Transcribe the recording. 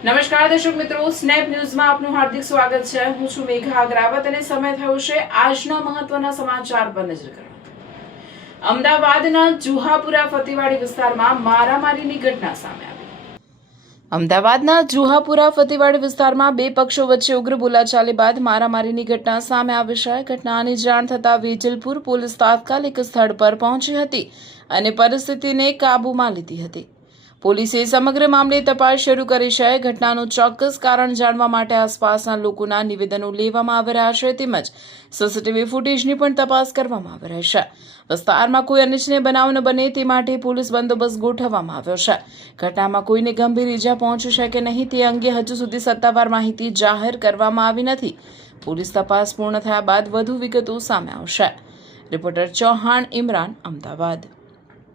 નમસ્કાર દર્શક મિત્રો, સ્નેપ ન્યૂઝમાં આપનું હાર્દિક સ્વાગત છે। હું છું મેઘા અગ્રાવત અને સમય થયો છે આજના મહત્વના સમાચાર પર નજર કરવાનો। અમદાવાદના જુહાપુરા ફતેવાડી વિસ્તારમાં મારામારીની ઘટના સામે આવી। અમદાવાદના જુહાપુરા ફતેવાડી વિસ્તારમાં બે પક્ષો વચ્ચે ઉગ્ર બોલાચાલી બાદ મારામારીની ઘટના સામે આવી છે। ઘટનાની જાણ થતાં વેજલપુર પોલીસ તાત્કાલિક સ્થળ પર પહોંચી હતી અને પરિસ્થિતિને કાબૂમાં લીધી હતી। પોલીસે સમગ્ર મામલે તપાસ શરૂ કરી છે। ઘટનાનું ચોક્કસ કારણ જાણવા માટે આસપાસના લોકોના નિવેદનો લેવામાં આવી રહ્યા છે તેમજ સીસીટીવી ફૂટેજની પણ તપાસ કરવામાં આવી રહી છે। વિસ્તારમાં કોઈ અનિચ્છનીય બનાવ ન બને તે માટે પોલીસ બંદોબસ્ત ગોઠવવામાં આવ્યો છે। ઘટનામાં કોઈને ગંભીર ઈજા પહોંચી છે કે નહીં તે અંગે હજુ સુધી સત્તાવાર માહિતી જાહેર કરવામાં આવી નથી। પોલીસ તપાસ પૂર્ણ થયા બાદ વધુ વિગતો સામે આવશે। રિપોર્ટર ચૌહાણ ઇમરાન, અમદાવાદ।